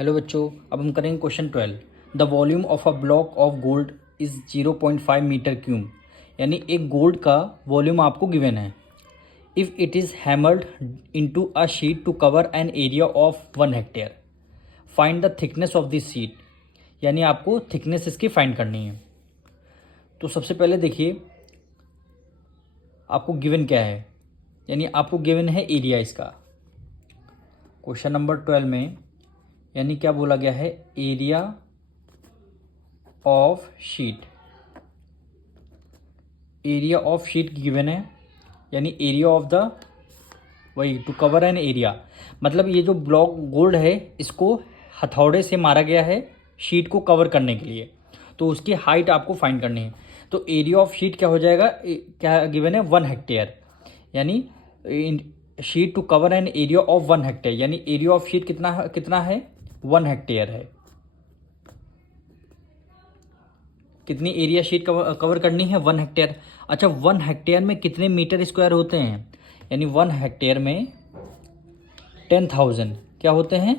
Hello बच्चों, अब हम करेंगे question 12। The volume of a block of gold is 0.5 metre cube. यानी एक गोल्ड का वॉल्यूम आपको गिवन है। If it is hammered into a sheet to cover an area of 1 hectare, find the thickness of this sheet. यानी आपको thickness इसकी find करनी है। तो सबसे पहले देखिए आपको गिवन क्या है, यानी आपको गिवन है एरिया इसका। क्वेश्चन नंबर 12 में यानी क्या बोला गया है, area of sheet. Area of sheet given है, यानी एरिया ऑफ द वही टू कवर एन एरिया। मतलब ये जो ब्लॉक गोल्ड है इसको हथौड़े से मारा गया है शीट को कवर करने के लिए, तो उसकी हाइट आपको फाइंड करनी है। तो एरिया ऑफ शीट क्या हो जाएगा, क्या गिवन है 1 हेक्टेयर। यानी sheet to cover an area of 1 hectare, यानी एरिया ऑफ शीट कितना है 1 हेक्टेयर है। कितनी एरिया शीट कवर करनी है 1 हेक्टेयर। अच्छा, 1 हेक्टेयर में कितने मीटर स्क्वायर होते हैं, यानी 1 हेक्टेयर में 10,000 क्या होते हैं,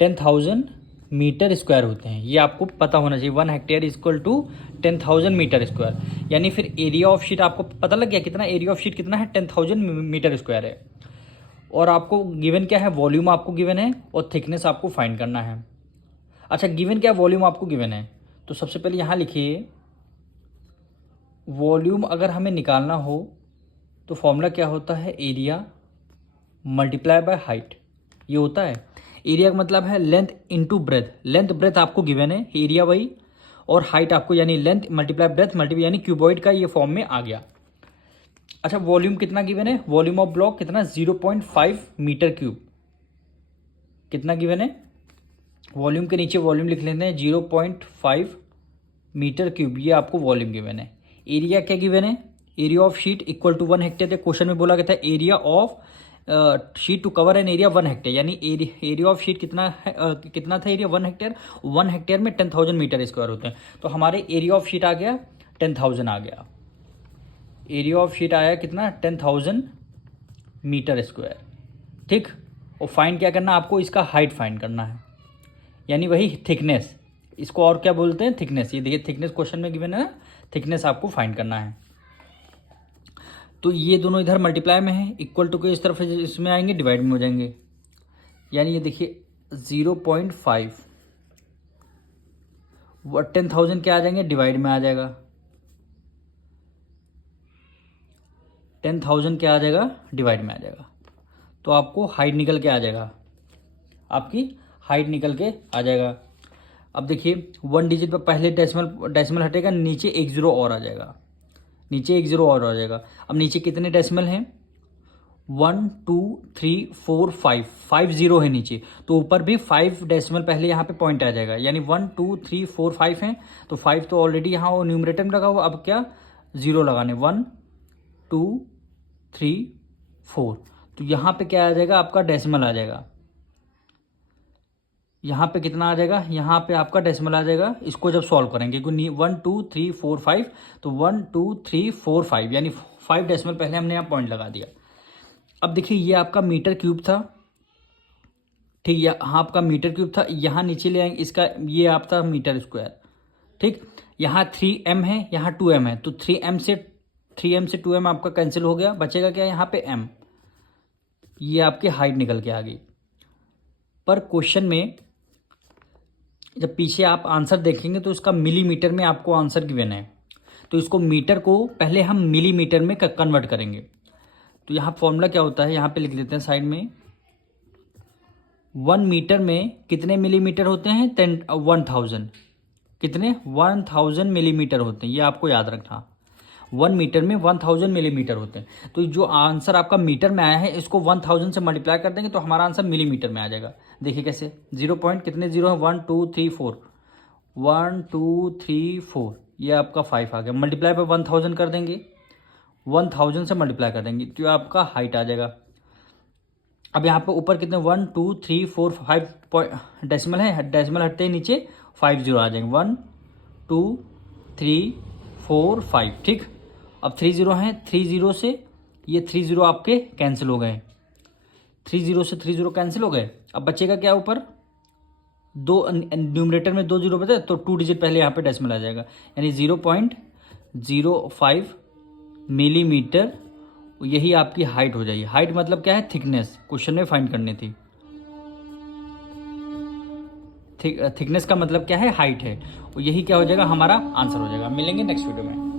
10,000 मीटर स्क्वायर होते हैं। ये आपको पता होना चाहिए। 1 hectare equal to 10,000 metre square. यानी फिर एरिया ऑफ शीट आपको पता लग गया कितना, एरिया ऑफ शीट कितना है 10,000 मीटर स्क्वायर है। और आपको गिवन क्या है, वॉल्यूम आपको गिवन है और थिकनेस आपको फाइंड करना है। अच्छा, गिवन क्या, वॉल्यूम आपको गिवन है, तो सबसे पहले यहाँ लिखिए वॉल्यूम अगर हमें निकालना हो तो फॉर्मूला क्या होता है, एरिया मल्टीप्लाई बाय हाइट। ये होता है एरिया का मतलब है length into breadth. Length breadth आपको गिवन है, एरिया वही, और हाइट आपको यानी लेंथ मल्टीप्लाई ब्रेथ मल्टीप्लाई यानी क्यूबॉइड का ये फॉर्म में आ गया। अच्छा, वॉल्यूम कितना गिवन है, वॉल्यूम ऑफ ब्लॉक कितना 0.5 मीटर क्यूब। कितना गिवन है, वॉल्यूम के नीचे वॉल्यूम लिख लेते हैं 0.5 मीटर क्यूब, ये आपको वॉल्यूम गिवन है। एरिया क्या गिवन है, area of sheet equal to 1 hectare. Question में बोला गया था area of sheet to cover an area 1 hectare, यानी एरिया ऑफ शीट कितना है, कितना था एरिया 1 हेक्टेयर। 1 हेक्टेयर में 10,000 मीटर स्क्वायर होते हैं, तो हमारे एरिया ऑफ शीट आ गया 10,000 आ गया। एरिया ऑफ शीट आया कितना 10,000 मीटर स्क्वायर, ठीक। और फाइंड क्या करना आपको, इसका हाइट फाइंड करना है, यानी वही थिकनेस। इसको और क्या बोलते हैं, थिकनेस। ये देखिए थिकनेस क्वेश्चन में गिवन है ना, थिकनेस आपको फाइंड करना है। तो ये दोनों इधर मल्टीप्लाई में है, इक्वल टू के इस तरफ इसमें आएंगे, डिवाइड में हो जाएंगे। यानी ये देखिए 0.5 10,000 क्या आ जाएंगे, डिवाइड में आ जाएगा। 10,000 क्या आ जाएगा, डिवाइड में आ जाएगा। तो आपको हाइट निकल के आ जाएगा, आपकी हाइट निकल के आ जाएगा। अब देखिए 1 डिजिट पर पहले डेसिमल हटेगा, नीचे एक जीरो और आ जाएगा, नीचे एक जीरो और आ जाएगा। अब नीचे कितने डेसिमल हैं, 1 2 3 4 5, 5 जीरो है नीचे, तो ऊपर भी 5 डेसिमल पहले यहाँ पे पॉइंट आ जाएगा। यानी 1 2 3 4 5 हैं, तो 5 तो ऑलरेडी यहाँ वो न्यूमरेटर में लगा हुआ। अब क्या, जीरो लगाने, 1 2 3 4, तो यहाँ पे क्या आ जाएगा, आपका डेसिमल आ जाएगा। यहाँ पे कितना आ जाएगा, यहाँ पे आपका डेसिमल आ जाएगा। इसको जब सॉल्व करेंगे क्योंकि 1 2 3 4 5, तो 1 2 3 4 5 यानी 5 डेसिमल पहले हमने यहाँ पॉइंट लगा दिया। अब देखिए ये आपका मीटर क्यूब था, ठीक, यहाँ आपका मीटर क्यूब था। यहाँ नीचे ले आएंगे इसका, ये आपका मीटर स्क्वायर, ठीक। यहाँ 3m है, यहाँ 2m है, तो 3m से 2m आपका कैंसिल हो गया, बचेगा क्या यहाँ पे m। ये आपकी हाइट निकल के आ गई। पर क्वेश्चन में जब पीछे आप आंसर देखेंगे तो इसका मिलीमीटर में आपको आंसर गिवन है, तो इसको मीटर को पहले हम मिलीमीटर में कन्वर्ट करेंगे। तो यहाँ फॉर्मूला क्या होता है, यहाँ पे लिख लेते हैं साइड में। 1 मीटर में कितने मिलीमीटर होते हैं, 1000 कितने 1000 मिलीमीटर होते हैं, ये आपको याद रखना। 1 मीटर में 1000 मिलीमीटर होते हैं। तो जो आंसर आपका मीटर में आया है इसको 1000 से मल्टीप्लाई कर देंगे तो हमारा आंसर मिलीमीटर में आ जाएगा। देखिए कैसे, 0 पॉइंट कितने जीरो है, 1 2 3 4, 1 2 3 4, ये आपका 5 आ गया। मल्टीप्लाई पर 1000 कर देंगे, 1000 से मल्टीप्लाई कर देंगे तो आपका हाइट आ जाएगा। अब यहाँ पे ऊपर कितने 1 2 3 4 5 डेसिमल है, डेसिमल हटते ही नीचे 5 जीरो आ जाएंगे, 1 2 3 4 5, ठीक। अब 3 जीरो हैं, 3 जीरो से ये 3 जीरो आपके कैंसिल हो गए, 3 जीरो से 3 जीरो कैंसिल हो गए। अब बचेगा क्या ऊपर दो न्यूमरेटर में 2 जीरो बचा तो 2 डिजिट पहले यहाँ पे डेसिमल आ जाएगा, यानी 0.05 मिलीमीटर। यही आपकी हाइट हो जाएगी। हाइट मतलब क्या है? थिकनेस, क्वेश्चन में फाइंड करनी थी। थिकनेस का मतलब क्या है? हाइट है। और यही क्या हो जाएगा? हमारा आंसर हो जाएगा। मिलेंगे नेक्स्ट वीडियो में।